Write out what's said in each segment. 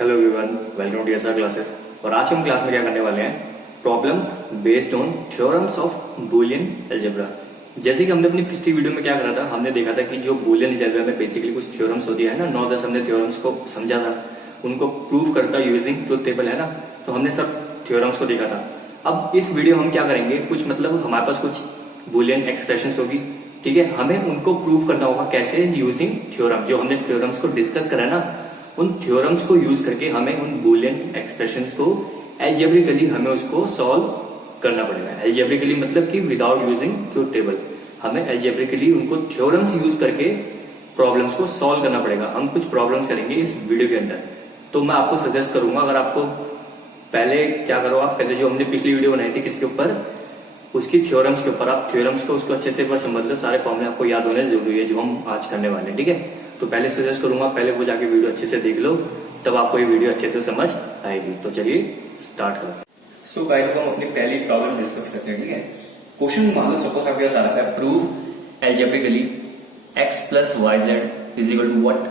Hello everyone, welcome to DSR classes. और आज हम क्लास में क्या करने वाले हैं, problems based on theorems of Boolean algebra. जैसे कि हमने अपनी पिछली वीडियो में क्या करा था, हमने देखा था कि जो बूलियन अलजेब्रा में बेसिकली कुछ थ्योरम्स होती है ना, 9-10 हमने थ्योरम्स को समझा था, उनको प्रूव करता यूजिंग ट्रुथ टेबल है ना। तो हमने सब थ्योरम्स को देखा था। अब इस वीडियो में हम क्या करेंगे, कुछ मतलब हमारे पास कुछ बूलियन एक्सप्रेशंस होगी, ठीक है। हमें उनको प्रूव करना होगा कैसे, यूजिंग थ्योरम। जो हमने थ्योरम्स को डिस्कस करा ना, उन थ्योरम्स को यूज करके हमें उन बूलियन एक्सप्रेशंस को एल्जेब्रिकली हमें उसको सॉल्व करना पड़ेगा। एल्जेब्रिकली मतलब कि विदाउट यूजिंग ट्रुथ टेबल, हमें एल्जेब्रिकली उनको थ्योरम्स यूज करके प्रॉब्लम्स को सॉल्व करना पड़ेगा। हम कुछ प्रॉब्लम्स करेंगे इस वीडियो के अंदर। तो मैं आपको सजेस्ट करूंगा, अगर आपको पहले क्या करो, आप पहले जो हमने पिछली वीडियो बनाई थी किसके ऊपर, उसकी थ्योरम्स के ऊपर, आप थ्योरम्स को उसको अच्छे से बस समझ लो, सारे फॉर्मूले आपको याद होने जरूरी है जो हम आज करने वाले हैं, ठीक है। तो पहले सजेस्ट करूंगा पहले वो जाके वीडियो अच्छे से देख लो, तब आपको ये वीडियो अच्छे से समझ आएगी। तो चलिए स्टार्ट करते हैं। सो गाइस, अब हम अपनी पहली प्रॉब्लम डिस्कस करते हैं, ठीक है। क्वेश्चन मान लो सपोज आपके पास आ रहा है, prove algebraically x plus Y Z is equal to what,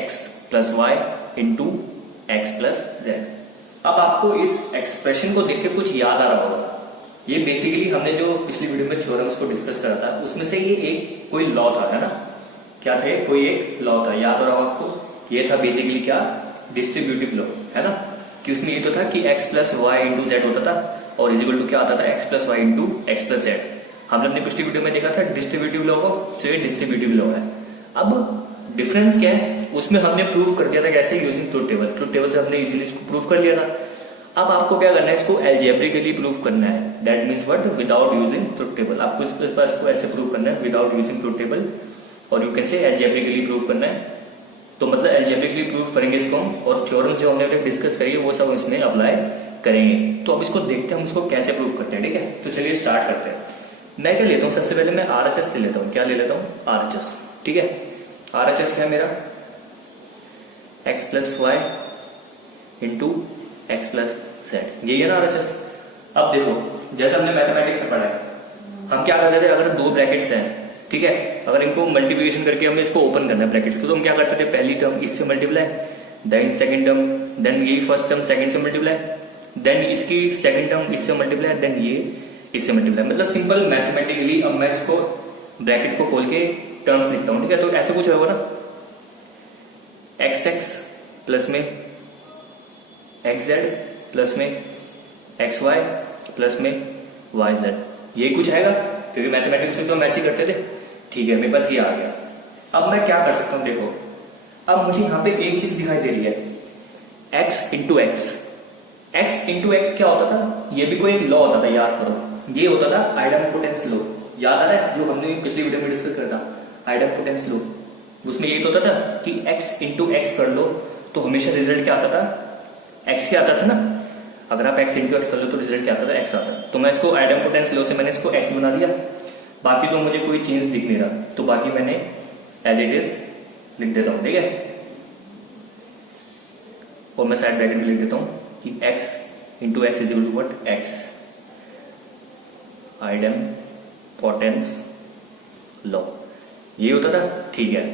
x plus Y into x plus Z. अब आपको इस एक्सप्रेशन को देख के कुछ याद आ रहा होगा। ये बेसिकली हमने जो पिछली वीडियो में थ्योरम्स को डिस्कस करा था, उसमें से ये एक कोई लॉ था, है ना। क्या था, कोई एक लॉ था, याद हो रहा होगा आपको। ये था बेसिकली क्या, डिस्ट्रीब्यूटिव लॉ, है ना। कि उसमें ये तो था कि x plus Y into Z होता था, और इज इक्वल टू क्या आता था, x plus Y into x plus Z. हमने अपनी पिछली वीडियो में देखा था डिस्ट्रीब्यूटिव लॉ को, तो ये डिस्ट्रीब्यूटिव लॉ है। अब डिफरेंस क्या है, उसमें हमने प्रूव कर दिया था कैसे, using truth table. Truth table से हमने इजीली इसको प्रूव कर लिया था। अब आपको क्या करना है, इसको एल्जेब्रिकली प्रूव करना है। That means what, without using truth table. आपको इसको ऐसे प्रूव करना है, विदाउट यूजिंग ट्रुथ टेबल, और you can say algebraically prove करना है। तो मतलब एल्जेब्रिकली प्रूव करेंगे इसको हम, और थ्योरम जो हमने डिस्कस करी है वो सब इसमें अप्लाई करेंगे। तो अब इसको देखते हैं हम इसको कैसे प्रूव करते हैं, ठीक है। तो चलिए स्टार्ट करते हैं। मैं क्या लेता हूँ, सबसे पहले मैं RHS ले लेता हूँ। क्या ले लेता हूँ, RHS, ठीक है। RHS क्या है मेरा, x plus Y into x plus Z, यही है ना RHS। अब देखो, जैसे हमने मैथमेटिक्स में पढ़ा है, हम क्या करते थे, अगर दो ब्रैकेट्स हैं, ठीक है, अगर इनको मल्टीप्लिकेशन करके हमें इसको ओपन करना है ब्रैकेट्स को, तो हम क्या करते थे, पहली टर्म इससे multiply, then second term, then ये फर्स्ट टर्म सेकंड से मल्टीप्लाई, देन इसकी सेकंड टर्म इससे मल्टीप्लाई, देन ये इससे मल्टीप्लाई। मतलब सिंपल मैथमेटिकली अब मैं इसको ब्रैकेट को खोल के टर्म्स लिखता हूं, ठीक है। तो ऐसे कुछ होगा ना, एक्स एक्स प्लस में एक्स जेड प्लस में एक्स वाई प्लस में वाई जेड, ये कुछ आएगा, क्योंकि मैथमेटिक्स में तो हम ऐसे ही करते थे, ठीक है। मेरे पास ये आ गया। अब मैं क्या कर सकता हूं, देखो, अब मुझे यहां पे एक चीज दिखाई दे रही है, x into x. X into x क्या होता था, ये भी कोई एक लॉ होता था, याद करो। ये होता था आइडेम्पोटेंस लॉ, याद आ रहा है, जो हमने पिछली वीडियो में डिस्कस करा था, आइडेम्पोटेंस लॉ। उसमें ये होता था कि x इंटू एक्स कर लो तो हमेशा रिजल्ट क्या आता था, x ही आता था ना। अगर आप x इंटू एक्स कर लो तो रिजल्ट क्या आता था, x आता। तो मैं इसको आइडेम्पोटेंस लॉ से मैंने इसको x बना दिया। बाकी तो मुझे कोई चेंज दिख नहीं रहा, तो बाकी मैंने एज इट इज लिख देता हूं, ठीक है। और मैं साइड ब्रैकेट में लिख देता हूं कि x into x is equal to what, x idempotence law, ये होता था, ठीक है।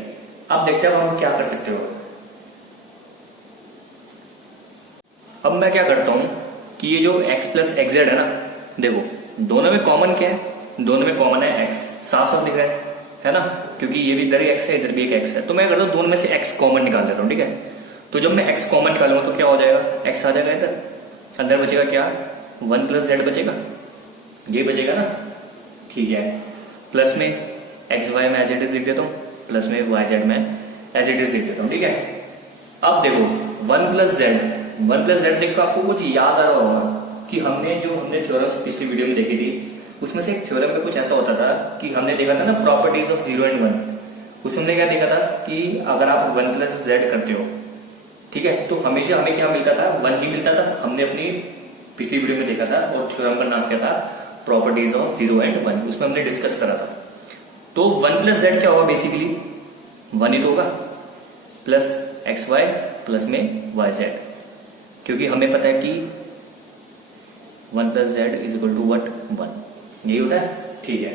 अब देखते हैं हम क्या कर सकते हो। अब मैं क्या करता हूं कि ये जो x प्लस एक्स जेड है ना, देखो दोनों में कॉमन क्या है, दोनों में कॉमन है x, साफ साफ दिख रहा है ना, क्योंकि ये भी इधर ही x है, इधर भी एक x है। तो मैं करता हूं दोनों में से x कॉमन निकाल लेता हूं, ठीक है। तो जब मैं x कॉमन निकालूंगा तो क्या हो जाएगा, x आ जाएगा इधर, अंदर बचेगा क्या, 1 प्लस जेड बचेगा, ये बचेगा ना, ठीक है। प्लस में एक्स वाई में एज इट इज लिख देता हूं, प्लस में वाई जेड में एज इट इज लिख देता हूं, ठीक है। अब देखो 1 प्लस जेड देखो, आपको कुछ याद आ रहा होगा कि हमने थ्योरम्स पिछली वीडियो में देखी थी, उसमें से एक थ्योरम में कुछ ऐसा होता था कि हमने देखा था ना, प्रॉपर्टीज ऑफ 0 एंड 1। उसमें हमने क्या देखा था कि अगर आप 1 प्लस जेड करते हो, ठीक है, तो हमेशा हमें क्या मिलता था, 1 ही मिलता था। हमने अपनी पिछली वीडियो में देखा था, और थ्योरम का नाम क्या था, प्रॉपर्टीज ऑफ 0 एंड 1। उसमें हमने डिस्कस करा था। तो 1 प्लस जेड क्या होगा, बेसिकली 1 ही तो होगा, प्लस एक्स वाई प्लस में वाई जेड, क्योंकि हमें पता है कि 1 plus z is equal to what, 1, यही होता है, ठीक है।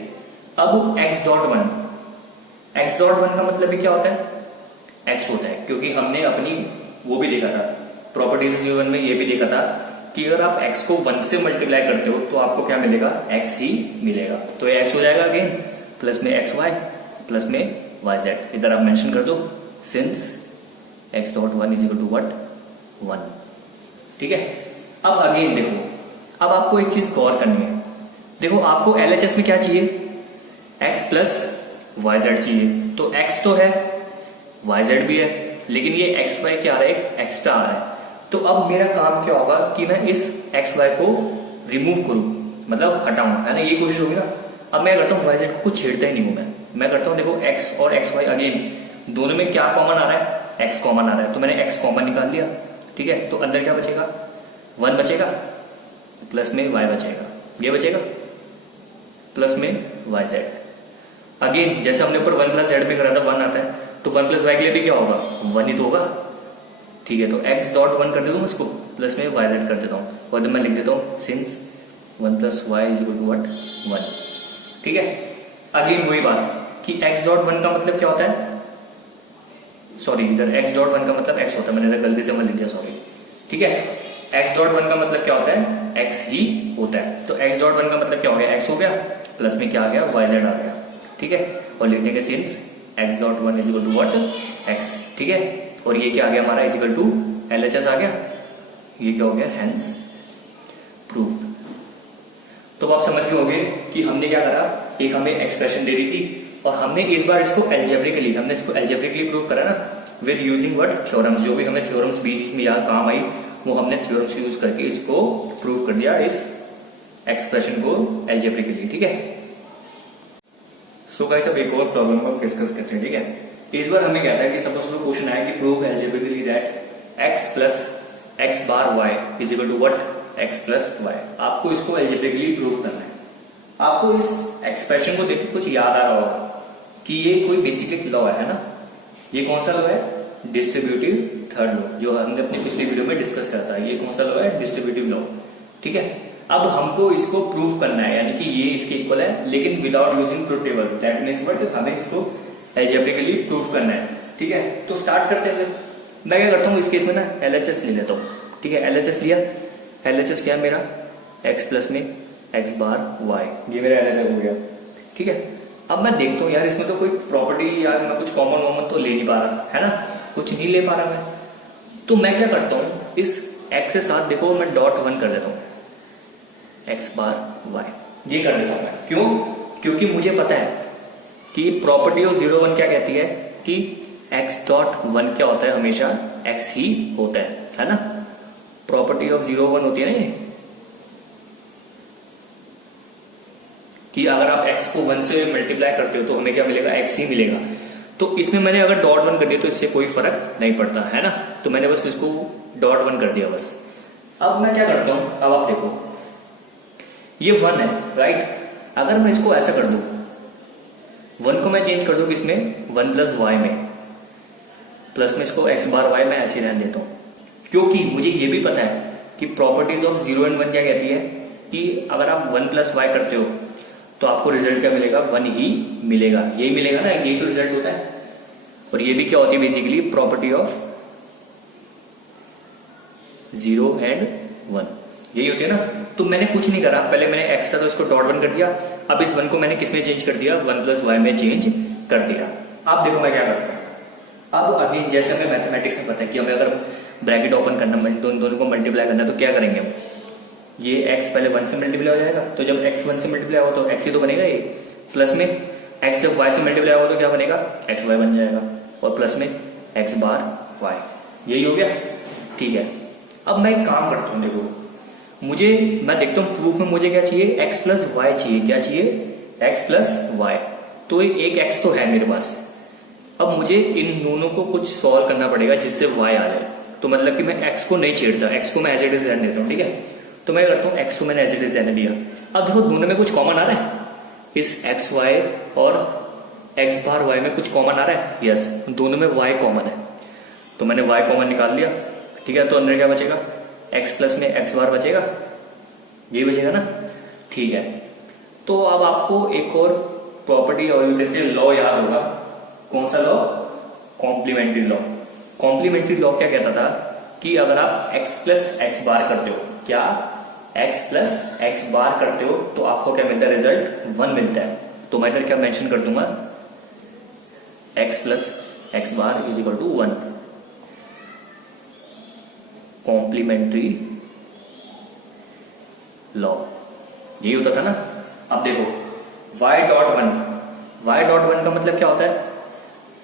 अब x डॉट 1 का मतलब भी क्या होता है, x होता है, क्योंकि हमने अपनी वो भी देखा था, प्रॉपर्टीज 01 में ये भी देखा था कि अगर आप x को 1 से मल्टीप्लाई करते हो तो आपको क्या मिलेगा, x ही मिलेगा। तो ये x हो जाएगा अगेन, प्लस में एक्स वाई प्लस में वाई जेड। इधर आप मेंशन कर दो since x dot 1 is equal to what, 1। ठीक है, अब अगेन देखो, अब आपको एक चीज गौर करनी है। देखो आपको LHS में क्या चाहिए, x प्लस वाई जेड चाहिए। तो x तो है, वाई जेड भी है, लेकिन ये एक्स वाई क्या आ रहा है, एक एक्स्ट्रा आ रहा है। तो अब मेरा काम क्या होगा कि मैं इस एक्स वाई को रिमूव करूं, मतलब हटाऊं, है ना, ये कोशिश होगी ना। अब मैं करता हूँ वाई जेड को कुछ छेड़ता ही नहीं हूं मैं करता हूँ, देखो एक्स और एक्स वाई अगेन दोनों में क्या कॉमन आ रहा है, एक्स कॉमन आ रहा है। तो मैंने एक्स कॉमन निकाल दिया। ठीक है, तो अंदर क्या बचेगा, 1 बचेगा, प्लस में वाई बचेगा, ये बचेगा, प्लस में वाई जेड। अगेन जैसे हमने ऊपर 1 प्लस जेड पे करा था, 1 आता है, तो 1 प्लस वाई के लिए भी क्या होगा, 1 ही तो होगा। ठीक है, तो x डॉट 1 कर देता हूँ इसको, प्लस में वाई जेड कर देता हूँ, और मैं लिख देता हूँ since 1 plus y is equal to what, 1। ठीक है, अगेन वही बात कि x डॉट 1 का मतलब क्या होता है, सॉरी इधर x डॉट 1 का मतलब x होता है, मैंने गलती से मैं लिख दिया, सॉरी। ठीक है, x डॉट 1 का मतलब क्या होता है, x ही होता है। तो x डॉट 1 का मतलब क्या हो गया, x हो गया, प्लस में क्या आ गया, वाई जेड आ गया। ठीक है, और लिख देंगे since x dot 1 is equal to what, x। ठीक है, और ये क्या आ गया हमारा, इज इक्वल टू LHS आ गया, ये क्या हो गया, हेंस प्रूव्ड। तो आप समझ गए होंगे कि हमने क्या करा, एक हमें एक्सप्रेशन दे रही थी और हमने इस बार इसको एल्जेब्रिकली प्रूव करा ना, विद यूजिंग व्हाट, थ्योरम्स। जो भी हमें थ्योरम्स बीच में यहाँ काम आई वो हमने थ्योरम्स यूज करके इसको प्रूव कर दिया, इस एक्सप्रेशन को एल्जेब्रिकली। ठीक है, सो गाइस अब एक और प्रॉब्लम को डिस्कस करते हैं। ठीक है, इस बार हमें क्या था कि सपोज कोई क्वेश्चन आया कि prove algebraically that x plus x bar y is equal to what, x plus y. आपको इसको एल्जेब्रिकली प्रूव करना है। आपको इस एक्सप्रेशन को देख के कुछ याद आ रहा होगा कि ये कोई बेसिक एक लॉ है ना। ये कौन सा लॉ है, डिस्ट्रीब्यूटिव थर्ड लॉ, जो हमने अपनी पिछली वीडियो में डिस्कस करता है। ये कौन सा लॉ है, डिस्ट्रीब्यूटिव लॉ। ठीक है, अब हमको इसको प्रूव करना है, यानी कि ये इसके इक्वल है, लेकिन without using truth table. That means what, हमें इसको एल्जेब्रिकली प्रूव करना है। ठीक है, तो स्टार्ट करते हैं। मैं क्या करता हूँ इस केस में ना, LHS ले लेता हूँ। ठीक है, LHS लिया, LHS क्या है मेरा, x प्लस में एक्स बार वाई, ये मेरा LHS हो गया। ठीक है, अब मैं देखता हूँ यार इसमें तो कोई प्रॉपर्टी यार मैं कुछ कॉमन वॉमन तो ले नहीं पा रहा, है ना, कुछ नहीं ले पा रहा मैं। तो मैं क्या करता हूँ, इस x के साथ देखो मैं डॉट 1 कर देता हूँ, एक्स बार वाई, ये कर देता हूँ मैं। क्यों, क्योंकि मुझे पता है कि प्रॉपर्टी ऑफ 01 क्या कहती है कि x डॉट 1 क्या होता है, हमेशा x ही होता है ना। प्रॉपर्टी ऑफ 01 होती है ना ये, कि अगर आप x को 1 से मल्टीप्लाई करते हो तो हमें क्या मिलेगा, x ही मिलेगा। तो इसमें मैंने अगर डॉट 1 कर दिया तो इससे कोई फर्क नहीं पड़ता, है ना। तो मैंने बस इसको डॉट 1 कर दिया बस। अब मैं क्या करता हूं, अब आप देखो ये 1 है, राइट। अगर मैं इसको ऐसा कर दूं, 1 को मैं चेंज कर दूं किसमें, 1 प्लस वाई में, प्लस में इसको एक्स बार वाई में ऐसे रहने देता हूं, क्योंकि मुझे ये भी पता है कि प्रॉपर्टीज ऑफ 0 एंड 1 क्या कहती है कि अगर आप 1 प्लस वाई करते हो तो आपको रिजल्ट क्या मिलेगा, 1 ही मिलेगा। यही मिलेगा ना, यही तो रिजल्ट होता है। और ये भी क्या होती है बेसिकली, प्रॉपर्टी ऑफ 0 एंड 1, यही होती है ना। तो मैंने कुछ नहीं करा, पहले मैंने एक्स था तो इसको डॉट 1 कर दिया, अब इस 1 को मैंने किसमें चेंज कर दिया, 1 प्लस वाई में चेंज कर दिया। अब देखो मैं क्या करता हूं, अब अगेन जैसे हमें मैथमेटिक्स में पता है कि हमें अगर ब्रैकेट ओपन करना, दोनों को मल्टीप्लाई करना, तो क्या करेंगे हम, ये x पहले 1 से मल्टीप्लाई हो जाएगा, तो जब x 1 से मल्टीप्लाई हो तो x ही तो बनेगा ये, प्लस में x जब y से मल्टीप्लाई हो तो क्या बनेगा, x y बन जाएगा, और प्लस में x बार y, यही हो गया। ठीक है, अब मैं एक काम करता हूँ, देखो मैं देखता हूँ प्रूफ में मुझे क्या चाहिए, x प्लस वाई चाहिए। क्या चाहिए, x प्लस वाई। तो एक x तो है मेरे पास, अब मुझे इन दोनों को कुछ सॉल्व करना पड़ेगा जिससे y आ जाए। तो मतलब कि मैं x को नहीं छेड़ता, x को मैं एज इट इज रहने देता हूँ। ठीक है, तो मैं करता हूँ x को मैंने एज इट इज रहने दिया। अब देखो दोनों में कुछ कॉमन आ रहा है, इस x y और x बार y में कुछ कॉमन आ रहा है, यस, दोनों में y कॉमन है, तो मैंने y कॉमन निकाल लिया। ठीक है, तो अंदर क्या बचेगा, x प्लस में x बार बचेगा, यही बचेगा ना। ठीक है, तो अब आपको एक और प्रॉपर्टी और जैसे लॉ याद होगा, कौन सा law, complementary law. Complementary law क्या कहता था कि अगर आप x प्लस एक्स बार करते हो, क्या x प्लस एक्स बार करते हो तो आपको क्या मिलता है, रिजल्ट 1 मिलता है। तो मैं इधर क्या मेंशन कर दूंगा, x plus x bar is equal to 1, complementary law, यही होता था ना। अब देखो y डॉट 1 का मतलब क्या होता है,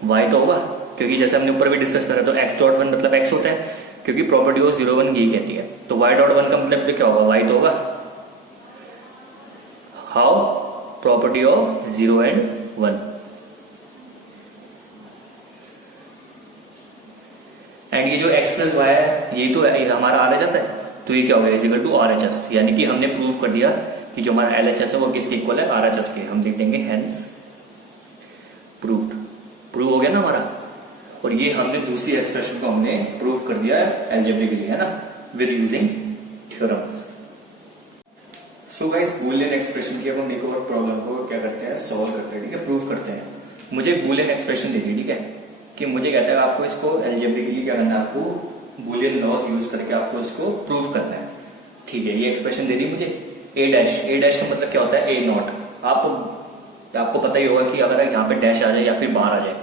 y तो होगा, क्योंकि जैसे हमने ऊपर भी डिस्कस करा तो x डॉट 1 मतलब x होता है, क्योंकि प्रॉपर्टी ऑफ 0 1 यही कहती है। तो y डॉट 1 का मतलब तो क्या होगा, y तो होगा। How, property of 0 and 1, and ये जो x प्लस वाई है ये तो हमारा RHS है, तो ये क्या हो गया, इज इक्वल टू RHS, यानी कि हमने प्रूव कर दिया कि जो हमारा LHS है वो किसके इक्वल है, RHS के। हम लिख देंगे हेंस प्रूव्ड, प्रूव हो गया ना हमारा। और ये हमने दूसरी एक्सप्रेशन को हमने प्रूव कर दिया है अलजेब्रिकली, है ना, with using theorems. So guys, Boolean expression की अब हम एक और प्रॉब्लम को क्या करते हैं, सॉल्व करते हैं, ठीक है, प्रूव करते हैं। मुझे बूलियन एक्सप्रेशन दी थी, ठीक है, कि मुझे कहता है आपको इसको अलजेब्रिकली क्या करना है, आपको बूलियन लॉज यूज करके आपको इसको प्रूव करना है। ठीक है, ये एक्सप्रेशन दे दी मुझे, ए डैश का मतलब क्या होता है, ए नॉट। आपको पता ही होगा कि अगर यहाँ पे डैश आ जाए या फिर बाहर आ जाए,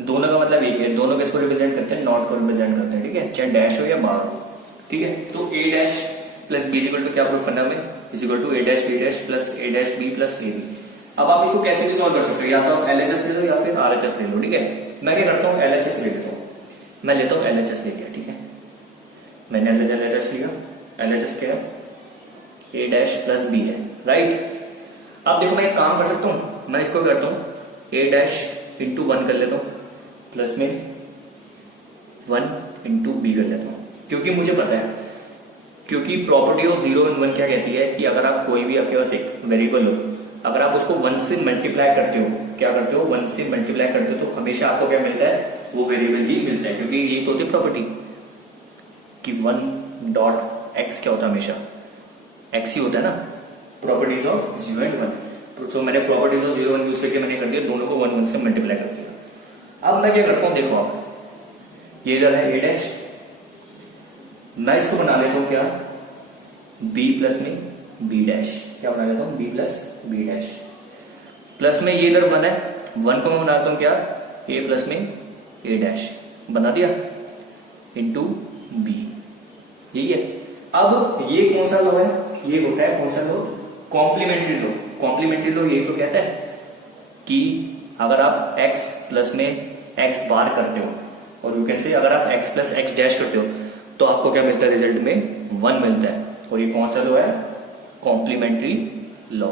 दोनों का मतलब एक है, दोनों को इसको रिप्रेजेंट करते हैं, नॉट को रिप्रेजेंट करते हैं, ठीक है, चाहे डैश हो या बाहर हो, ठीक है। तो A dash plus B equal to क्या प्रूव करना है, is equal to A dash B dash plus A dash B plus A B. अब आप इसको कैसे भी सॉल्व कर सकते हो, या तो आप LHS ले लो या फिर RHS ले लो, ठीक है। मैं क्या करता हूँ, LHS ले लेता हूँ, मैं लेता हूँ LHS ले लिया, ठीक है, मैंने LHS लिया। LHS क्या है, ए डैश प्लस बी है, राइट। अब देखो मैं एक काम कर सकता हूँ, मैं इसको करता हूँ ए डैश इंटू 1 कर लेता हूँ, प्लस में 1 इंटू बी कर लेता हूँ, क्योंकि मुझे पता है, क्योंकि प्रॉपर्टी ऑफ 0 एंड 1 क्या कहती है कि अगर आप कोई भी आपके पास एक वेरिएबल हो, अगर आप उसको 1 से मल्टीप्लाई करते हो, क्या करते हो, 1 से मल्टीप्लाई करते हो, तो हमेशा आपको क्या मिलता है, वो वेरिएबल ही मिलता है, क्योंकि ये तो होती है प्रॉपर्टी कि 1 डॉट एक्स क्या होता है, हमेशा एक्स ही होता है ना, प्रॉपर्टीज ऑफ 0 एंड 1। तो मैंने प्रॉपर्टीज ऑफ 0 1 यूज करके मैंने कर दिया, दोनों को 1 1 से मल्टीप्लाई कर दिया। अब मैं क्या करता हूं, देखो आप, ये इधर है ए डैश, मैं इसको बना लेता हूं क्या, बी प्लस में बी डैश, क्या बना लेता हूं, b plus b dash, plus में ये इधर 1 है, 1 को मैं बनाता हूं क्या, ए प्लस में ए डैश, बना दिया, इंटू बी, यही है। अब ये कौन सा लॉ है, ये होता है कौन सा law, complementary law. Complementary law ये तो कहता है कि अगर आप x प्लस में x बार करते हो, और यू कैन से अगर आप x प्लस एक्स डैश करते हो, तो आपको क्या मिलता है, रिजल्ट में 1 मिलता है। और ये कौन सा लॉ है, कॉम्प्लीमेंट्री लॉ।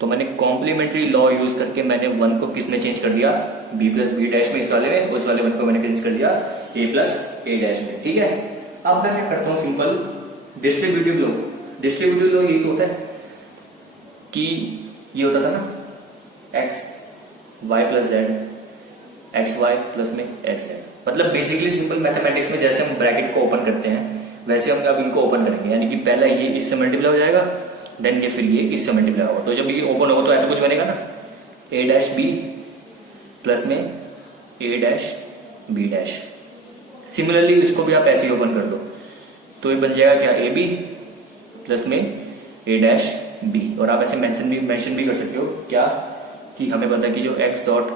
तो मैंने कॉम्प्लीमेंट्री लॉ यूज करके मैंने 1 को किसमें चेंज कर दिया, b प्लस बी डैश में, इस वाले में, और इस वाले 1 को मैंने चेंज कर दिया a प्लस ए डैश में, ठीक है। अब मैं क्या करता हूं, simple distributive law. Distributive law ये तो होता है कि ये होता था ना, x y plus z, x y plus में एक्स जेड, मतलब बेसिकली सिंपल मैथमेटिक्स में जैसे हम ब्रैकेट को ओपन करते हैं वैसे हम अब इनको ओपन करेंगे, यानी कि पहला ये इससे मल्टीप्लाई हो जाएगा, देन ये फिर ये इससे मल्टीप्लाई होगा। तो जब ये ओपन होगा तो ऐसा कुछ बनेगा ना, ए डैश बी प्लस में ए डैश बी डैश। सिमिलरली इसको भी आप ऐसे ही ओपन कर दो, तो ये बन जाएगा क्या, ए बी प्लस में ए डैश बी। और आप ऐसे मेंशन भी कर सकते हो क्या, कि हमें पता है कि जो x dot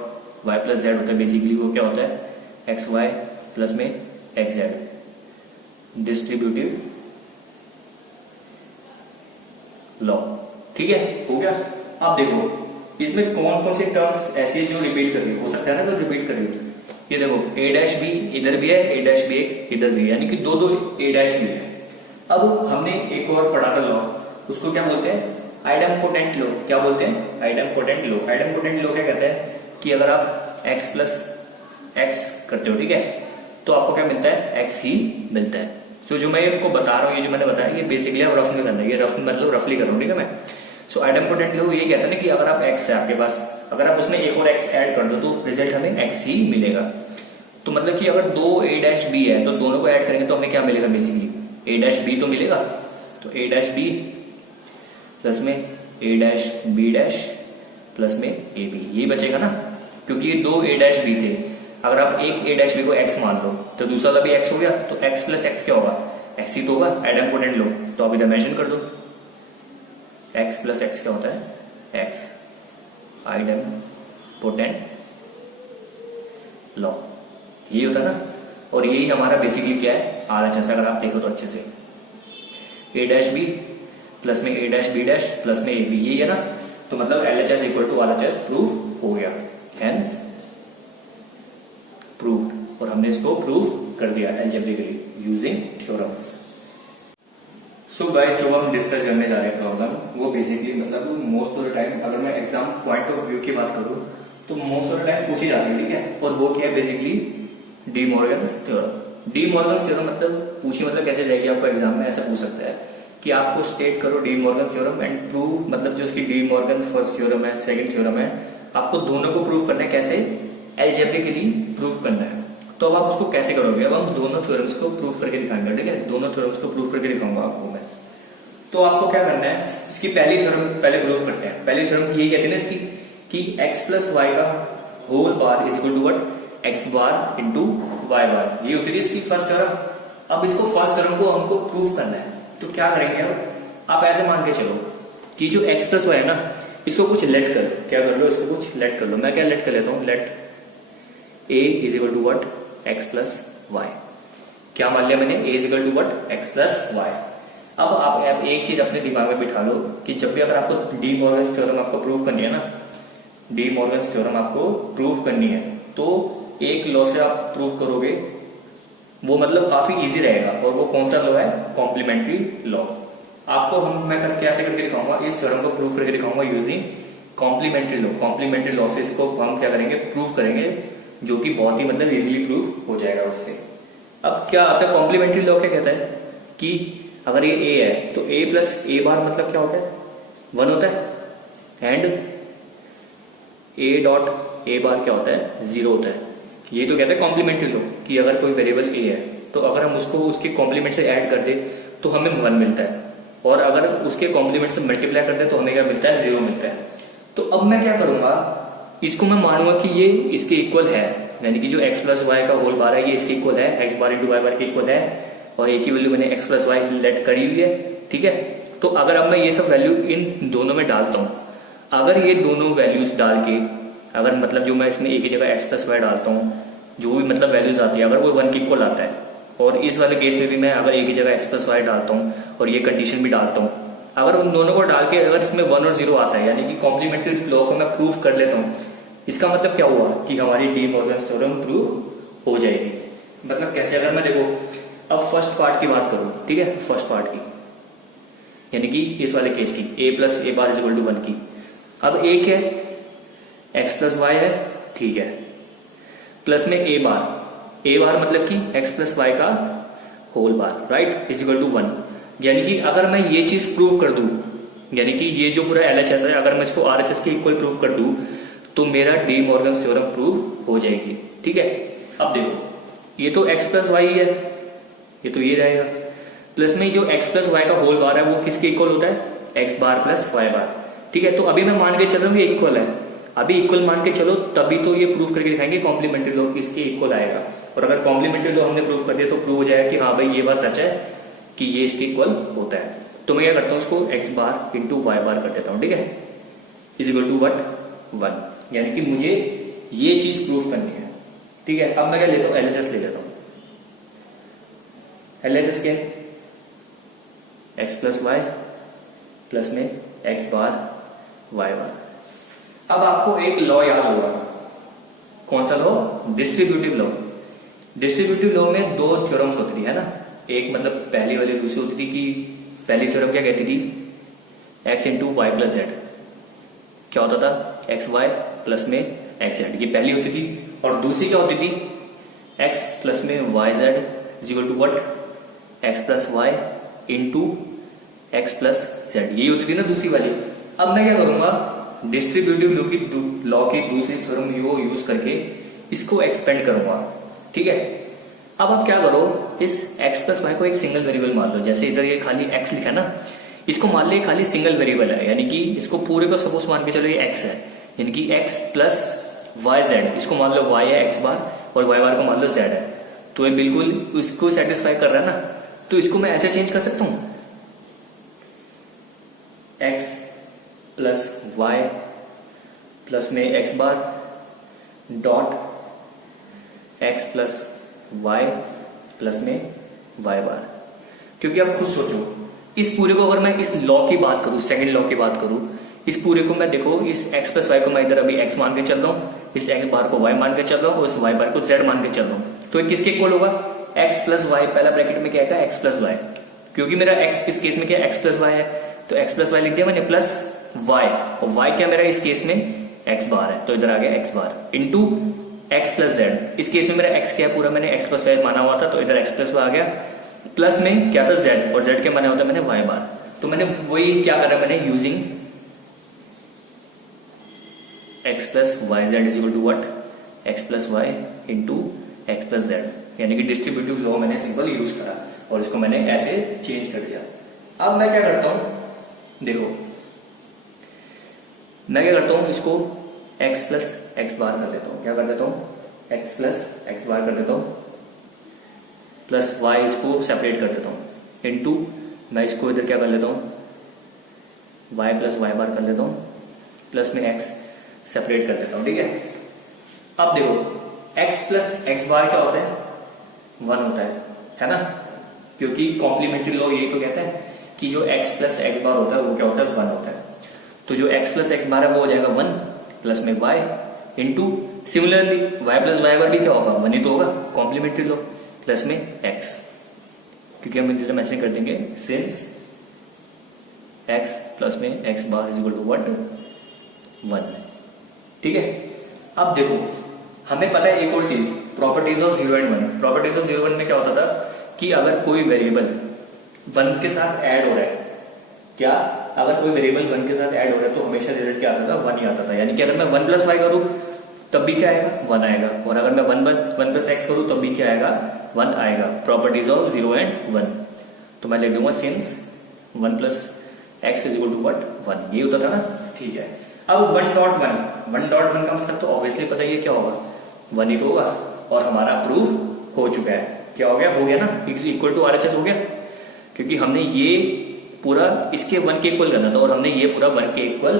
y plus z होता है, बेसिकली वो क्या होता है, एक्स वाई प्लस में एक्स जेड, डिस्ट्रीब्यूटिव लॉ, ठीक है, हो गया। अब देखो इसमें कौन कौन से टर्म्स ऐसे जो रिपीट कर रही है, हो सकता है ना, तो रिपीट कर रही है। ये देखो ए डैश बी इधर भी है, ए डैश बी एक इधर भी है, यानी कि दो ए डैश बी है। अब हमने एक और पढ़ा था लॉ, उसको क्या बोलते हैं, आइडेम्पोटेंट लॉ। क्या बोलते हैं, आइडेम्पोटेंट लॉ। आइडेम्पोटेंट लॉ क्या कहते हैं कि अगर आप x प्लस एक्स करते हो, ठीक है, तो आपको क्या मिलता है, x ही मिलता है। तो जो मैं आपको बता रहा हूँ, ये जो मैंने बताया, ये बेसिकली आप रफ में करना है, ये रफ मतलब रफली कर रहा हूँ, ठीक है मैं। सो आइडेम्पोटेंट लॉ ये कहता है ना कि अगर आप x है आपके पास, अगर आप उसमें एक और x ऐड कर दो तो रिजल्ट हमें x ही मिलेगा। तो मतलब कि अगर दो ए डैश बी है तो दोनों को ऐड करेंगे तो हमें क्या मिलेगा, बेसिकली ए डैश बी तो मिलेगा। तो ए डैश बी प्लस में ए डैश बी डैश प्लस में ए बी, यही बचेगा ना, क्योंकि ये दो ए डैश बी थे। अगर आप एक ए डैश बी को एक्स मान लो तो दूसरा वाला भी x हो गया, तो x प्लस एक्स क्या होगा, x ही तो होगा, एडमपोटेंट लो, तो आप इधर मेंशन कर दो, x प्लस एक्स क्या होता है, x आइडेम्पोटेंट लॉ, यही होता है ना। और यही हमारा बेसिकली क्या है, RHS, अगर आप देखो तो अच्छे से a डैश बी प्लस में a dash B dash plus में ab, यही है ना। तो मतलब LHS equal to RHS prove हो गया, हेंस प्रूव्ड, और हमने इसको प्रूव कर दिया algebraically using theorems. So guys, जो हम डिस्कस करने जा रहे हैं प्रॉब्लम, वो बेसिकली मतलब मोस्ट ऑफ द टाइम, अगर मैं एग्जाम पॉइंट ऑफ व्यू की बात करूं तो मोस्ट ऑफ द टाइम पूछी जाती है, ठीक है। और वो क्या है, basically D Morgan's theorem. D Morgan's theorem मतलब पूछी, मतलब कैसे जाएगी आपको एग्जाम में, ऐसा पूछ सकता है कि आपको स्टेट करो D Morgan's theorem and prove, मतलब जो उसकी डी मॉर्गन्स फर्स्ट थ्योरम है, सेकंड थ्योरम है, आपको दोनों को प्रूव करना है, कैसे, एल्जेब्रिकली प्रूव करना है। तो अब आप उसको कैसे करोगे, अब हम दोनों थ्योरम्स को प्रूव करके दिखाएंगे, ठीक है। दोनों थ्योरम्स को प्रूव करके दिखाऊंगा आपको मैं। तो आपको क्या करना है, इसकी पहली थ्योरम पहले प्रूव करते हैं। पहली थ्योरम यही कहते हैं ना इसकी, कि x प्लस वाई का whole bar is equal to what, X bar into Y bar, ये होती थी इसकी फर्स्ट थ्योरम। अब इसको फर्स्ट थ्योरम को हमको प्रूव करना है, तो क्या करेंगे, अब आप ऐसे मान के चलो कि जो x प्लस वाई है ना, इसको कुछ लेट कर, क्या कर लो, इसको कुछ लेट कर लो। मैं क्या लेट कर लेता हूं, let a is equal to what, x plus y. क्या मान लिया मैंने, a is equal to what, x plus y. अब आप एक चीज अपने दिमाग में बिठा लो कि जब भी अगर आपको डी मॉर्गन्स थ्योरम आपको प्रूव करनी है ना, डी मॉर्गन्स थ्योरम आपको प्रूव करनी है, तो एक लॉ से आप प्रूव करोगे, वो मतलब काफी इजी रहेगा। और वो कौन सा लॉ है, कॉम्प्लीमेंट्री लॉ। आपको मैं करके ऐसे करके दिखाऊंगा, इस थ्योरम को प्रूव करके दिखाऊंगा using complementary law. Complementary law से इसको हम क्या करेंगे, प्रूव करेंगे, जो कि बहुत ही मतलब इजीली प्रूव हो जाएगा उससे। अब क्या आता है, कॉम्प्लीमेंट्री लॉ क्या कहता है कि अगर ये a है तो a प्लस ए बार मतलब क्या होता है, 1 होता है, एंड a डॉट ए बार क्या होता है, 0 होता है। ये तो कहते हैं कॉम्प्लीमेंट्री लॉ, कि अगर कोई वेरिएबल a है तो अगर हम उसको उसके कॉम्प्लीमेंट से ऐड कर दे तो हमें 1 मिलता है, और अगर उसके कॉम्प्लीमेंट से मल्टीप्लाई कर दे तो हमें क्या मिलता है, 0 मिलता है। तो अब मैं क्या करूंगा, इसको मैं मानूंगा कि ये इसके इक्वल है, यानी कि जो x प्लस वाई का होल बार है ये इसके इक्वल है, x बार इंटू वाई बार के इक्वल है, और एक ही वैल्यू मैंने x प्लस वाई लेट करी हुई है, ठीक है। तो अगर अब मैं ये सब वैल्यू इन दोनों में डालता हूँ, अगर ये दोनों वैल्यूज डाल के, अगर मतलब जो मैं इसमें एक ही जगह x प्लस वाई डालता हूँ, जो भी मतलब वैल्यूज आती है, अगर वो 1 के इक्वल आता है, और इस वाले केस में भी मैं अगर एक ही जगह x प्लस वाई डालता हूँ और ये कंडीशन भी डालता हूँ, अगर उन दोनों को डाल के अगर इसमें 1 और 0 आता है, यानी कि कॉम्प्लीमेंट्री लॉ को मैं प्रूव कर लेता हूँ, इसका मतलब क्या हुआ कि हमारी डी मॉर्गन्स थ्योरम प्रूव हो जाएगी। मतलब कैसे, अगर मैं देखो अब फर्स्ट पार्ट की बात करूं, ठीक है, फर्स्ट पार्ट की, यानी कि इस वाले केस की, a plus a bar is equal to 1 की। अब एक है x प्लस वाई है, ठीक है, प्लस में a बार मतलब कि x प्लस वाई का whole bar, right, is equal to 1। यानी कि अगर मैं ये चीज प्रूव कर दूं, यानी कि ये जो पूरा LHS है, अगर मैं इसको RHS के इक्वल प्रूव कर दूं, तो मेरा डी मॉर्गन्स थ्योरम प्रूव हो जाएगी, ठीक है। अब देखो ये तो x प्लस वाई है, ये तो ये रहेगा, प्लस में जो x प्लस वाई का होल बार है वो किसके इक्वल होता है, x बार प्लस वाई बार, ठीक है। तो अभी मैं मान के चल रहा हूँ ये इक्वल है, अभी इक्वल मान के चलो, तभी तो ये प्रूव करके दिखाएंगे कॉम्प्लीमेंट्री लॉ किसके इक्वल आएगा। और अगर कॉम्प्लीमेंट्री लॉ हमने प्रूव कर दिया तो प्रूव हो जाएगा कि हाँ भाई ये बात सच है कि ये इसके इक्वल होता है। तो मैं क्या करता हूँ, उसको x बार इंटू वाई बार कर देता हूँ, ठीक है, इज इक्वल टू व्हाट, 1, यानी कि मुझे ये चीज प्रूव करनी है, ठीक है। अब मैं क्या लेता हूँ, LHS ले लेता हूँ। LHS क्या है, x प्लस वाई प्लस में x बार वाई बार। अब आपको एक लॉ याद होगा, कौन सा law, distributive law. Distributive law में 2 थ्योरम्स होती थी, है ना, एक मतलब पहली वाली दूसरी होती थी कि पहली थ्योरम क्या कहती थी, x into y plus z, क्या होता था, एक्स वाई प्लस में एक्स जेड, ये पहली होती थी। और दूसरी क्या होती थी, x प्लस में y Z is equal to what, x plus Y into x plus Z, यही होती थी ना दूसरी वाली। अब मैं क्या करूंगा, डिस्ट्रीब्यूटिव लॉ की दूसरी थ्योरम यूज करके इसको एक्सपेंड करूंगा, ठीक है। अब आप क्या करो, इस x प्लस वाई को एक सिंगल वेरिएबल मान लो, जैसे इधर ये खाली x लिखा है ना, इसको मान ले खाली सिंगल वेरिएबल है, यानी कि इसको पूरे को सपोज मान के चलो ये x है, यानी कि x प्लस वाई जेड, इसको मान लो y है x बार और y बार को मान लो z है। तो ये बिल्कुल उसको सेटिस्फाई कर रहा है ना। तो इसको मैं ऐसे चेंज कर सकता हूं, x प्लस वाई प्लस में x bar dot x plus y plus में y बार। क्योंकि आप खुद सोचो, इस पूरे को अगर मैं इस लॉ की बात करूं, सेकंड लॉ की बात करूं, इस पूरे को मैं देखो, इस x प्लस वाई को मैं इधर अभी x मान के चल रहा हूं, इस x बार को y मान के चल रहा हूं और इस y बार को z मान के चल रहा हूं। तो ये किसके इक्वल होगा, x प्लस वाई, पहला ब्रैकेट में क्या है x प्लस वाई, क्योंकि मेरा x इस केस में क्या x प्लस वाई है, तो x प्लस वाई लिख दिया मैंने, प्लस y, और y क्या मेरा इस केस में x बार है, तो इधर आ गया x bar into x plus z। इस केस में मेरा x क्या है पूरा, मैंने x प्लस वाई माना हुआ था, तो इधर x प्लस वाई आ गया, प्लस में क्या था z, और z के माना होता है मैंने y बार। तो मैंने वही क्या करा, मैंने using x plus Y Z is equal to what, x plus Y into x plus z, यानी कि डिस्ट्रीब्यूटिव लॉ मैंने सिंपल यूज करा और इसको मैंने ऐसे चेंज कर दिया। अब मैं क्या करता हूं, देखो मैं क्या करता हूं, इसको x प्लस एक्स बार कर लेता हूं, क्या कर देता हूं x प्लस एक्स बार कर देता हूं, प्लस y इसको सेपरेट कर देता हूं, इनटू मैं इसको इधर क्या कर लेता हूं y प्लस वाई बार कर लेता हूं, प्लस में x सेपरेट कर देता हूं, ठीक है। अब देखो x प्लस एक्स बार क्या होता है, 1 होता है ना, क्योंकि कॉम्प्लीमेंट्री लॉ यही तो कहता है कि जो x प्लस एक्स बार होता है वो क्या होता है, 1 होता है। तो जो x प्लस एक्स बार है वो हो जाएगा 1 प्लस में y into similarly y plus Y bar भी क्या होगा, 1 ही तो होगा, कॉम्प्लीमेंट्री लॉ, प्लस में x, क्योंकि हम इधर मेंशन कर देंगे सिंस x प्लस में x bar is equal to what, 1, ठीक है। अब देखो हमें पता है एक और चीज, properties of 0 and 1। Properties of 0 1 में क्या होता था कि अगर कोई वेरिएबल 1 के साथ ऐड हो रहा है, क्या अगर कोई वेरिएबल 1 के साथ ऐड हो रहा है तो हमेशा रिजल्ट क्या आता था, 1 ही आता था। यानी कि अगर मैं 1 प्लस वाई करूं तब भी क्या आएगा, 1 आएगा, और अगर मैं 1 प्लस एक्स करूं तब भी क्या आएगा, 1 आएगा। प्रॉपर्टीज ऑफ 0 एंड 1, तो मैं लिख दूंगा since 1 plus x is equal to what, 1, ये होता था ना, ठीक है। अब 1.1 का मतलब तो ऑब्वियसली पता ही है क्या होगा, 1 ही तो होगा, और हमारा प्रूफ हो चुका है। क्या हो गया ना, इक्वल टू RHS हो गया, क्योंकि हमने ये पूरा इसके 1 के इक्वल करना था और हमने ये पूरा 1 के इक्वल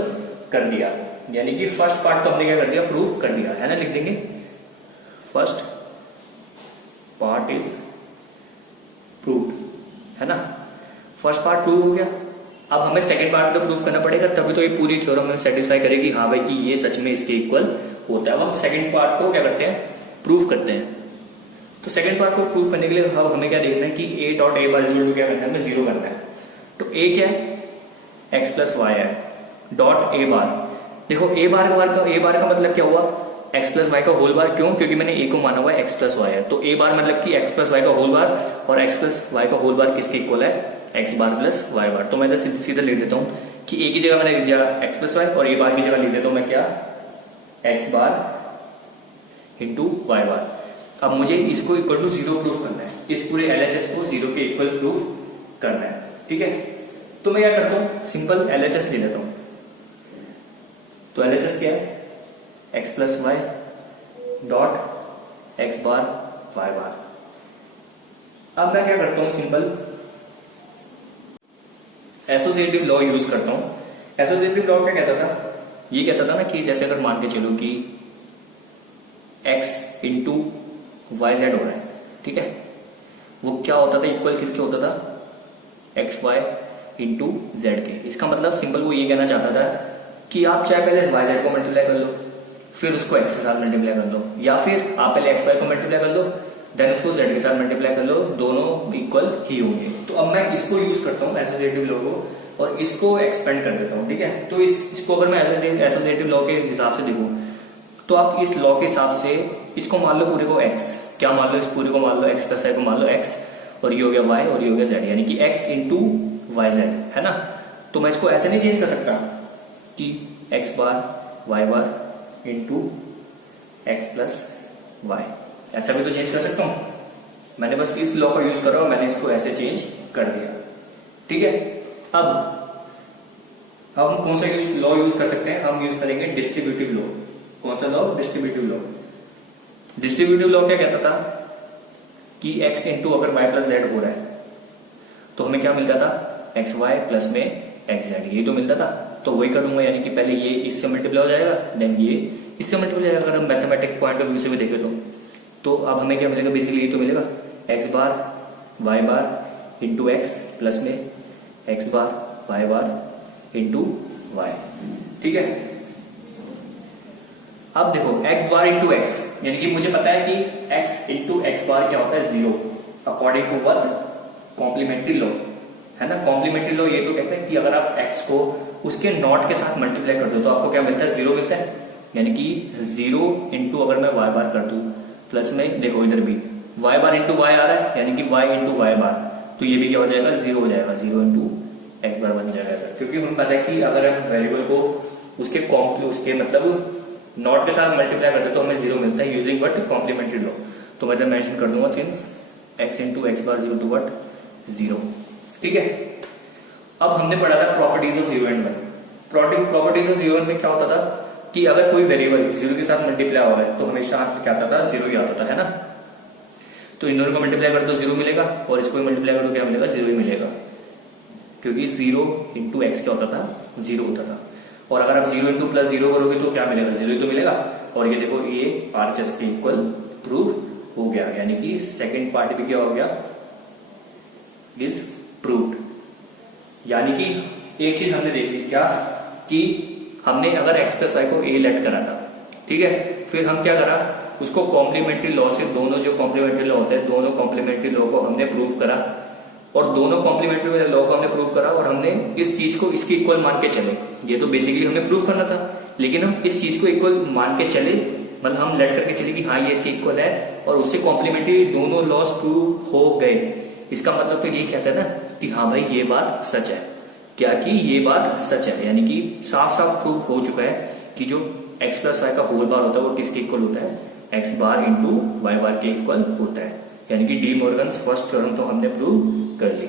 कर दिया। यानी कि फर्स्ट पार्ट को हमने क्या कर दिया, प्रूफ कर दिया, है ना। लिख देंगे फर्स्ट पार्ट इज प्रूव्ड, है ना, फर्स्ट पार्ट प्रूव हो गया। अब हमें सेकंड पार्ट को प्रूफ करना पड़ेगा, तभी तो ये पूरी थ्योरम हमें सेटिस्फाई करेगी, हाँ भाई कि ये सच में इसके इक्वल होता है। अब हम सेकंड पार्ट को क्या करते हैं, प्रूफ करते हैं। तो सेकंड पार्ट को प्रूफ करने के लिए अब हमें क्या देखना है कि a dot A bar equal to क्या करना है, हमें 0 करना है। तो a क्या है, x प्लस वाई है, डॉट ए बार। देखो a बार का मतलब क्या हुआ, x प्लस वाई का होल बार। क्यों, क्योंकि मैंने a को माना हुआ है x प्लस वाई है, तो a बार मतलब कि x प्लस वाई का होल बार, और x प्लस वाई का होल बार किसके इक्वल है, x बार प्लस वाई बार। तो मैं सीधा लिख देता हूं कि a की जगह मैंने लिख दिया x प्लस वाई, और a बार की जगह लिख देता हूं मैं क्या, x बार इंटू वाई बार। अब मुझे इसको इक्वल टू 0 प्रूफ करना है, इस पूरे LHS को 0 के इक्वल प्रूफ करना है, ठीक है। तो मैं क्या करता हूं, सिंपल LHS ले लेता हूं। तो LHS क्या है, x plus Y dot X bar Y bar. अब मैं क्या करता हूं, सिंपल एसोसिएटिव लॉ यूज करता हूं। एसोसिएटिव लॉ क्या कहता था, ये कहता था ना कि जैसे अगर मान के चलो कि x इंटू वाई जेड हो रहा है, ठीक है, वो क्या होता था, इक्वल किसके होता था, एक्स वाई इंटू जेड के। इसका मतलब सिंपल वो ये कहना चाहता था कि आप चाहे पहले वाई जेड को मल्टीप्लाई कर लो, फिर उसको एक्स के साथ मल्टीप्लाई कर लो, या फिर आप पहले एक्स वाई को मल्टीप्लाई कर लो, देन उसको जेड के साथ मल्टीप्लाई कर लो, दोनों इक्वल ही होंगे। तो अब मैं इसको यूज करता हूँ एसोसिएटिव लॉ को, और इसको एक्सपेंड कर देता हूँ, ठीक है। तो इसको अगर मैं एसोसिएटिव लॉ के हिसाब से देखूं, तो आप इस लॉ के हिसाब से इसको मान लो पूरे को x, क्या मान लो, इस पूरे को मान लो x प्लस वाई को मान लो x, और ये हो गया y और ये हो गया z, यानी कि x इंटू वाई जेड, है ना। तो मैं इसको ऐसे नहीं चेंज कर सकता कि x बार Y bar into x plus Y, ऐसा भी तो चेंज कर सकता हूं। मैंने बस इस लॉ का यूज करा और मैंने इसको ऐसे चेंज कर दिया, ठीक है। अब हम कौन सा लॉ यूज कर सकते हैं, हम यूज करेंगे डिस्ट्रीब्यूटिव लॉ। कौन सा law, distributive law. Distributive law क्या कहता था कि x इंटू अगर y प्लस जेड हो रहा है तो हमें क्या मिलता था, एक्स वाई प्लस में एक्स जेड, ये तो मिलता था। तो वही करूंगा, यानी कि पहले ये इससे मल्टीप्लाई हो जाएगा, देन ये इससे मल्टीप्लाई हो जाएगा। अगर हम मैथमेटिक पॉइंट ऑफ व्यू से भी देखें तो अब हमें क्या मिलेगा, बेसिकली ये तो मिलेगा x bar Y bar into x plus में एक्स बार वाई बार इंटू वाई। ठीक है, अब देखो x बार इंटू एक्स, यानी कि मुझे पता है कि x इंटू एक्स बार क्या होता है, 0 according to what, complementary law, है ना। कॉम्प्लीमेंट्री लॉ ये तो कहते हैं कि अगर आप x को उसके नॉट के साथ मल्टीप्लाई कर दो तो आपको क्या मिलता है, 0 मिलता है। यानी कि 0 इंटू अगर मैं y बार कर दूं प्लस में, देखो इधर भी y बार इंटू वाई आ रहा है, यानी कि y इंटू वाई बार, तो ये भी क्या हो जाएगा, 0 हो जाएगा, 0 इंटू एक्स बार बन जाएगा। क्योंकि हमें पता है कि अगर हम वेरिएबल को उसके मतलब नॉट के साथ मल्टीप्लाई करते तो हमें 0 मिलता है यूजिंग व्हाट, कॉम्प्लीमेंट्री लॉ। तो मैं मेंशन कर दूंगा since x into x bar 0 to what, 0। ठीक है, अब हमने पढ़ा था properties of 0 and 1। Properties of 0 and 1 में क्या होता था कि अगर कोई वेरिएबल 0 के साथ मल्टीप्लाई हो रहा है तो हमेशा आंसर क्या आता था, 0 ही आता था, है ना। तो इन दोनों को मल्टीप्लाई कर दो 0 मिलेगा, और इसको मल्टीप्लाई कर दो क्या मिलेगा, 0 ही मिलेगा, क्योंकि 0 इंटू एक्स क्या होता था, 0 होता था। और अगर आप 0 इंटू प्लस 0 करोगे तो क्या मिलेगा, 0 ही तो मिलेगा। और ये देखो ये RHS के इक्वल प्रूव हो गया, यानी कि सेकंड पार्ट भी क्या हो गया, इज प्रूव्ड। यानी कि एक चीज हमने देख ली क्या, कि हमने अगर x प्लस वाई को a लेट करा था, ठीक है, फिर हम क्या करा, उसको कॉम्प्लीमेंट्री लॉ से, दोनों जो कॉम्प्लीमेंट्री लॉ होते हैं, दोनों कॉम्प्लीमेंट्री लॉ को हमने प्रूव करा, और दोनों कॉम्प्लीमेंट्री लॉ को हमने प्रूव करा, और हमने इस चीज को इसके इक्वल मान के चले। ये तो बेसिकली हमें प्रूव करना था, लेकिन हम इस चीज को इक्वल मान के चले, मतलब हम लेट करके चले कि हाँ ये इसके इक्वल है, और उससे कॉम्प्लीमेंट्री दोनों लॉस प्रूव हो गए। इसका मतलब तो ये कहता है ना कि हाँ भाई ये बात सच है, क्या कि ये बात सच है, यानी कि साफ साफ प्रूव हो चुका है कि जो x प्लस वाई का होल बार होता है वो किसके इक्वल होता है, x बार इंटू वाई बार के इक्वल होता है। यानी कि डी मॉर्गन्स फर्स्ट थ्योरम तो हमने प्रूव कर ली।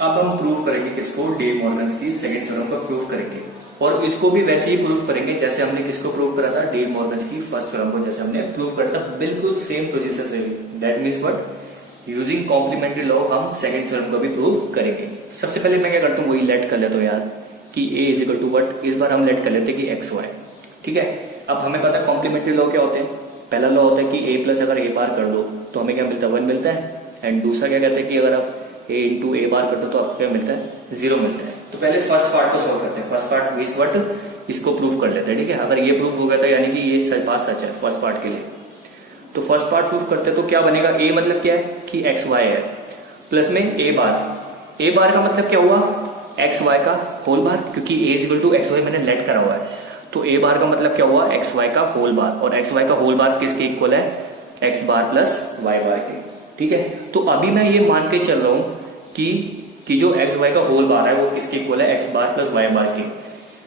अब हम प्रूव करेंगे किसको, डी मॉर्गन्स की सेकंड थ्योरम को प्रूव करेंगे, और इसको भी वैसे ही प्रूव करेंगे जैसे हमने किसको प्रूव करा था, डी मॉर्गन्स की फर्स्ट थ्योरम को जैसे हमने प्रूव करा था, बिल्कुल सेम प्रोसीजर से। That means what, using complementary law हम सेकंड थ्योरम को भी प्रूव करेंगे। सबसे पहले मैं क्या करता हूँ, वही लेट कर लेता हूँ यार, कि a is equal to what, इस बार हम लेट कर लेते हैं कि एक्स वाई। ठीक है, अब हमें पता है कॉम्प्लीमेंट्री लॉ क्या होते हैं। पहला लॉ होता है कि a प्लस अगर a बार कर दो तो हमें क्या मिलता है, 1 मिलता है। एंड दूसरा क्या कहते हैं कि अगर आप a इंटू a बार कर दो तो आपको क्या मिलता है, 0 मिलता है। तो पहले फर्स्ट पार्ट को सॉल्व करते हैं। फर्स्ट पार्ट इज व्हाट, इसको प्रूव कर लेते हैं। ठीक है, अगर ये प्रूव हो गया था यानी कि ये सच बात सच है फर्स्ट पार्ट के लिए। तो फर्स्ट पार्ट प्रूव करते हैं तो क्या बनेगा, a मतलब क्या है कि एक्स वाई है, प्लस में a बार का मतलब क्या हुआ, एक्स वाई का होल बार, क्योंकि a is equal to x y मैंने लेट करा हुआ है। तो a बार का मतलब क्या हुआ, एक्स वाई का होल बार, और एक्स वाई का होल बार किसके इक्वल है, एक्स बार प्लस वाई बार के। ठीक है, तो अभी मैं ये मान के चल रहा हूं कि जो एक्स वाई का होल बार है वो किसके इक्वल है, एक्स बार प्लस वाई बार के।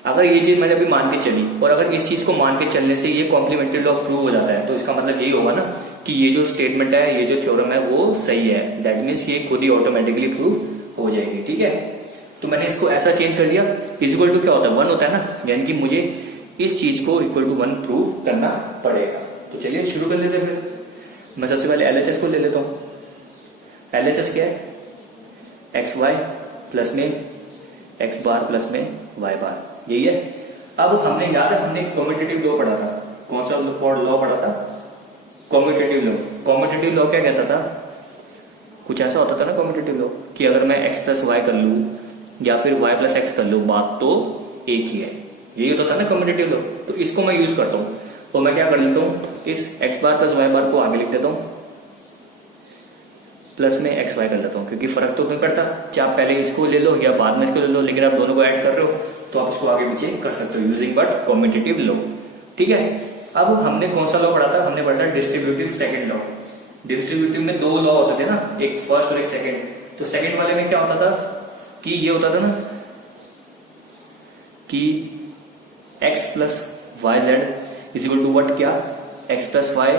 अगर ये चीज मैंने अभी मान के चली, और अगर इस चीज को मान के चलने से ये कॉम्प्लीमेंट्री लॉ प्रूव हो जाता है, तो इसका मतलब यही होगा ना कि ये जो स्टेटमेंट है, ये जो थ्योरम है वो सही है। दैट मीन्स ये खुद ही ऑटोमेटिकली प्रूव हो जाएगी। ठीक है, तो मैंने इसको ऐसा चेंज कर दिया, इज इक्वल टू क्या होता है, 1 होता है ना, यानी कि मुझे इस चीज को इक्वल टू 1 प्रूव करना पड़ेगा। तो चलिए शुरू कर लेते हैं। फिर मैं सबसे पहले LHS को ले लेता हूं। LHS क्या है, एक्स वाई प्लस में एक्स बार प्लस में वाई बार, यही है। अब हमने याद है हमने कम्यूटेटिव लॉ पढ़ा था, कौन सा लॉ पढ़ा था, कम्यूटेटिव लॉ। कम्यूटेटिव लॉ क्या कहता था, कुछ ऐसा होता था ना कम्यूटेटिव लॉ, कि अगर मैं x प्लस वाई कर लूं या फिर y प्लस एक्स कर लूं, बात तो एक ही है, यही होता था ना कम्यूटेटिव लॉ। तो इसको मैं यूज करता हूं, तो मैं क्या कर लेता हूं, इस x बार प्लस वाई बार को आगे लिख देता हूं, प्लस में एक्स वाई कर लेता हूं, क्योंकि फर्क तो नहीं पड़ता, चाहे आप पहले इसको ले लो या बाद में इसको ले लो, लेकिन आप दोनों को ऐड कर रहे हो तो आप इसको आगे पीछे कर सकते हो यूजिंग बट कम्यूटेटिव लॉ। ठीक है, अब हमने कौन सा लॉ पढ़ा था, हमने पढ़ा था डिस्ट्रीब्यूटिव सेकंड लॉ। डिस्ट्रीब्यूटिव में 2 लॉ होते थे ना, एक फर्स्ट और एक सेकंड। तो सेकंड वाले में क्या होता था कि ये होता था ना कि x plus Y Z is equal to what, क्या, x plus Y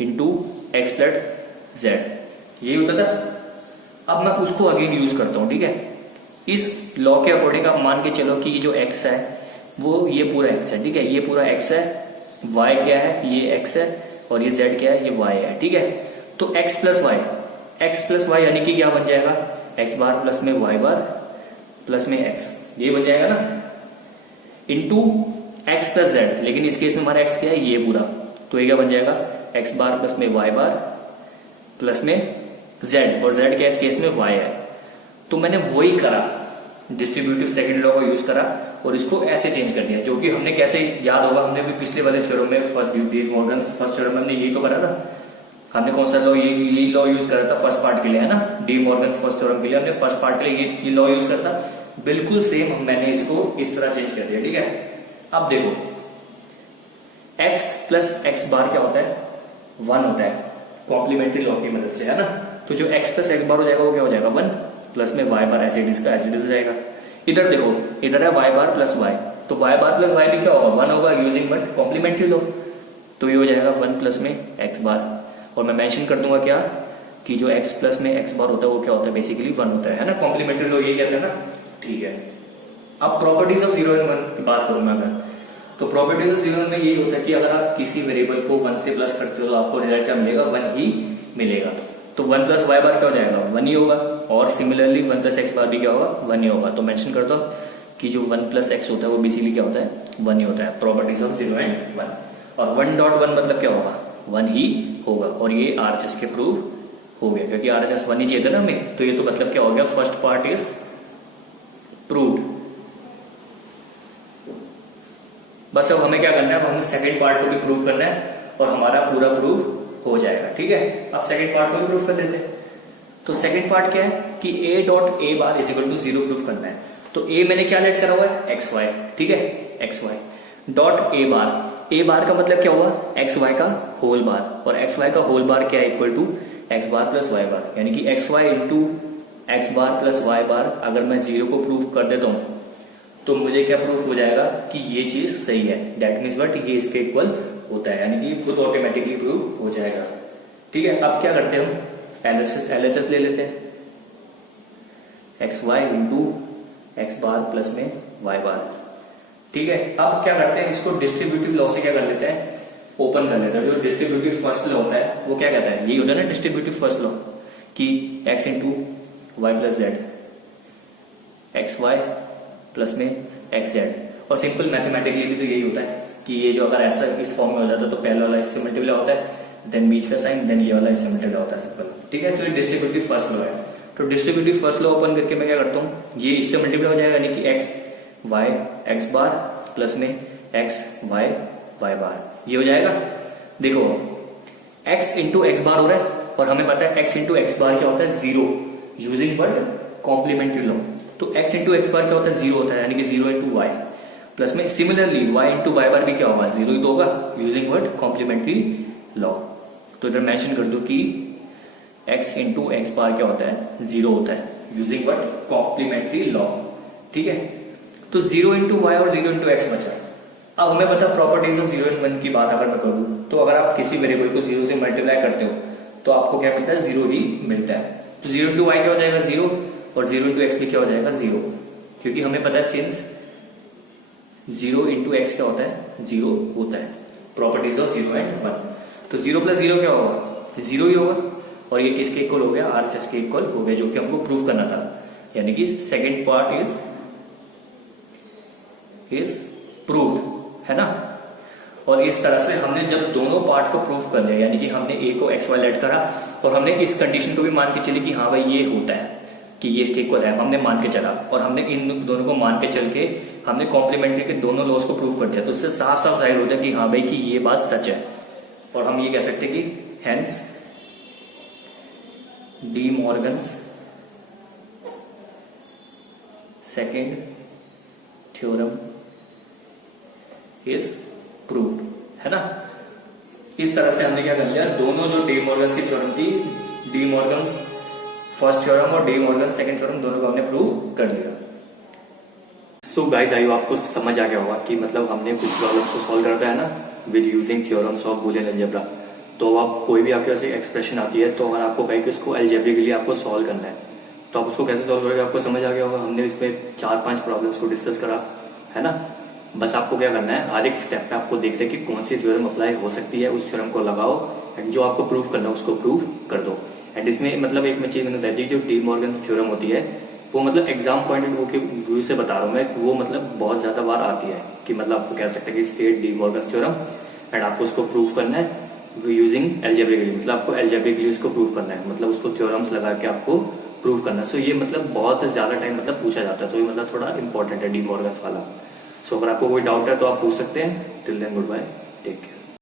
into x plus Z, यही होता था। अब मैं उसको अगेन यूज करता हूं। ठीक है, इस लॉ के अकॉर्डिंग आप मान के चलो कि ये जो x है वो ये पूरा x है। ठीक है, ये पूरा x है, y क्या है, ये x है, और ये z क्या है, ये y है, ठीक है। तो x प्लस वाई यानी कि क्या बन जाएगा, x बार प्लस में y बार प्लस में x, ये बन जाएगा ना, इंटू एक्स प्लस जेड। लेकिन इस केस में हमारा x क्या है, ये पूरा, तो ये क्या बन जाएगा, x बार प्लस में y बार प्लस में z, और z क्या इस केस में y है। तो मैंने वही करा, डिस्ट्रीब्यूटिव सेकंड लॉ का यूज करा और इसको ऐसे चेंज कर दिया, जो कि हमने कैसे याद होगा, हमने भी पिछले वाले थ्योरम में फर्स्ट थ्योरम में हमने यही तो करा था। हमने कौन सा लॉ, यही लॉ यूज करा था फर्स्ट पार्ट के लिए, है ना, डी मॉर्गन फर्स्ट थ्योरम के लिए हमने फर्स्ट पार्ट के लिए ये लॉ यूज करता। बिल्कुल सेम मैंने इसको इस तरह चेंज कर दिया, ठीक है। अब देखो x प्लस एक्स बार क्या होता है, 1 होता है, कॉम्प्लीमेंट्री लॉ की मदद से, है ना। तो जो x प्लस एक्स बार हो जाएगा वो क्या हो जाएगा, 1 प्लस में y bar as it is का एज इट इज जाएगा। इधर देखो, इधर है y बार प्लस y, तो y बार प्लस y भी क्या होगा, 1 होगा, यूजिंग बट कॉम्प्लीमेंट्री लॉ। तो ये हो जाएगा 1 प्लस में x बार, और मैं मेंशन कर दूंगा क्या, कि जो x प्लस में x बार होता है वो क्या होता है, बेसिकली 1 होता है ना, कॉम्प्लीमेंट्री लॉ यही कहते हैं ना, ठीक है। अब प्रॉपर्टीज ऑफ 0 एंड 1 की बात करूंगा अगर, तो प्रॉपर्टीज ऑफ 0 में यही होता है कि अगर आप किसी वेरिएबल को 1 से प्लस करते हो तो आपको रिजल्ट क्या मिलेगा, 1 ही मिलेगा। तो 1 प्लस वाई बार क्या हो जाएगा, 1 ही होगा, और सिमिलरली 1 प्लस एक्स बार भी क्या होगा, 1 ही होगा। तो मेंशन कर दो कि जो 1 प्लस एक्स होता है वो बेसिकली क्या होता है, 1 ही होता है, प्रॉपर्टीज ऑफ 0 एंड 1। और 1.1 मतलब क्या होगा, 1 ही होगा, और ये RHS के प्रूव हो गया, क्योंकि RHS 1 ही चाहिए था ना हमें, तो ये तो मतलब क्या हो गया, फर्स्ट पार्ट इज प्रूव्ड। बस अब हमें क्या करना है, अब हमें सेकंड पार्ट को भी प्रूव करना है और हमारा पूरा प्रूव हो जाएगा, ठीक है। अब सेकंड पार्ट को भी प्रूव कर लेते हैं। तो सेकंड पार्ट क्या है कि a dot A bar is equal to 0 prove करना है। तो a मैंने क्या लेट करा हुआ है, एक्स वाई, ठीक है, एक्स वाई डॉट ए बार का मतलब क्या हुआ, एक्स वाई का होल बार, और एक्स वाई का होल बार क्या है, equal to X bar plus Y bar, यानी कि x Y into x bar plus Y bar. अगर मैं 0 को प्रूव कर देता हूं तो मुझे क्या प्रूफ हो जाएगा कि ये चीज सही है, दैट मीन्स व्हाट, ये इसके इक्वल होता है, यानी कि खुद ऑटोमेटिकली प्रूफ हो जाएगा, ठीक है। अब क्या करते हैं हम, एलएचएस ले लेते हैं, x Y into x bar plus में वाई बार, ठीक है। अब क्या करते हैं, इसको डिस्ट्रीब्यूटिव लॉ से क्या कर लेते हैं, ओपन कर लेते हैं। जो डिस्ट्रीब्यूटिव फर्स्ट लॉ होता है वो क्या कहता है, यही होता है ना डिस्ट्रीब्यूटिव फर्स्ट लॉ, कि x into y plus z, x y plus में एक्स जेड। और सिंपल मैथमेटिकली भी तो यही होता है कि ये जो अगर ऐसा इस फॉर्म में हो जाता है तो पहला वाला इससे मल्टीप्लाई होता है, देन बीच का साइन, देन ये वाला इससे मल्टीप्लाई होता है, सिंपल, ठीक है। तो ये डिस्ट्रीब्यूटिव फर्स्ट लॉ है। तो डिस्ट्रीब्यूटिव फर्स्ट लॉ ओपन करके मैं क्या करता हूँ, ये इससे मल्टीप्लाई हो जाएगा, यानी कि x Y x bar plus में एक्स वाई वाई बार, ये हो जाएगा। देखो एक्स इंटू एक्स बार हो रहा है, और हमें पता है एक्स इंटू एक्स बार क्या होता है, 0, यूजिंग वर्ड कॉम्प्लीमेंट्री लॉ। तो x इंटू एक्स बार क्या होता है, 0 होता है, यानी कि 0 इंटू वाई, प्लस में similarly y into Y bar भी क्या होगा, 0 ही तो होगा, यूजिंग वर्ड कॉम्प्लीमेंट्री लॉ। तो इधर मेंशन कर दो कि x इंटू एक्स बार क्या होता है, 0 होता है, यूजिंग वर्ड कॉम्प्लीमेंट्री लॉ, ठीक है। तो 0 इंटू वाई और 0 इंटू एक्स बचा। अब हमें पता प्रॉपर्टीज ऑफ 0 एंड 1 की बात अगर मैं करूं, तो अगर आप किसी वेरिएबल को 0 से मल्टीप्लाई करते हो तो आपको क्या मिलता है, 0 ही मिलता है। तो 0 इंटू वाई क्या हो जाएगा, 0, और 0 इंटू एक्स भी क्या हो जाएगा, 0, क्योंकि हमें पता है सिंस 0 इंटू एक्स क्या होता है, 0 होता है, प्रॉपर्टीज ऑफ 0 एंड 1। तो 0 प्लस 0 क्या होगा, 0 ही होगा, और ये किसके इक्वल हो गया, RHS के इक्वल हो गया, जो कि हमको प्रूव करना था, यानी कि सेकेंड पार्ट इज प्रूव्ड, है ना। और इस तरह से हमने जब दोनों पार्ट को प्रूव कर लिया, यानी कि हमने a को एक्स वाई लेट करा और हमने इस कंडीशन को भी मान के चले कि हाँ भाई ये होता है, कि ये इसके इक्वल है, हमने मान के चला, और हमने इन दोनों को मान के चल के हमने कॉम्प्लीमेंट्री के दोनों लॉज को प्रूव कर दिया। तो इससे साफ साफ जाहिर होता है कि हाँ भाई कि ये बात सच है, और हम ये कह सकते हैं कि hence D Morgan's second theorem is proved, है ना। इस तरह से हमने क्या कर लिया, दोनों जो डी मॉर्गन्स की थ्योरम थी, डी मॉर्गन्स फर्स्ट थ्योरम और डी मॉर्गन सेकंड थ्योरम, दोनों को हमने प्रूव कर लिया। सो गाइस, आई आपको समझ आ गया होगा कि मतलब हमने कुछ प्रॉब्लम्स को सॉल्व करता है ना with using theorems of Boolean algebra. तो आप कोई भी आपके पास एक एक्सप्रेशन आती है, तो अगर आपको कहीं कि उसको अलजेब्रिकली आपको सॉल्व करना है, तो आप उसको कैसे सॉल्व करोगे, आपको समझ आ गया होगा। हमने इसमें 4-5 प्रॉब्लम्स को डिस्कस करा, है ना। बस आपको क्या करना है, हर एक स्टेप पे आपको देखते हैं कि कौन सी थ्योरम अप्लाई हो सकती है, उस थ्योरम को लगाओ एंड जो आपको प्रूव करना है उसको प्रूव कर दो। एंड इसमें मतलब एक चीज मैंने बताई थी, जो डी मॉर्गन्स थ्योरम होती है वो मतलब एग्जाम पॉइंट ऑफ व्यू से बता रहा हूँ मैं, वो मतलब बहुत ज्यादा बार आती है कि मतलब आपको कह सकते हैं कि state D Morgan's theorem and आपको उसको प्रूव करना है यूजिंग एल्जेब्रिकली, मतलब आपको एल्जेब्रिकली उसको प्रूव करना है, मतलब उसको थ्योरम्स लगा के आपको प्रूव करना। सो ये मतलब बहुत ज्यादा टाइम मतलब पूछा जाता है, तो ये मतलब थोड़ा इंपॉर्टेंट है डी मॉर्गन्स वाला। सो अगर आपको कोई डाउट है तो आप पूछ सकते हैं। Till then goodbye, take care.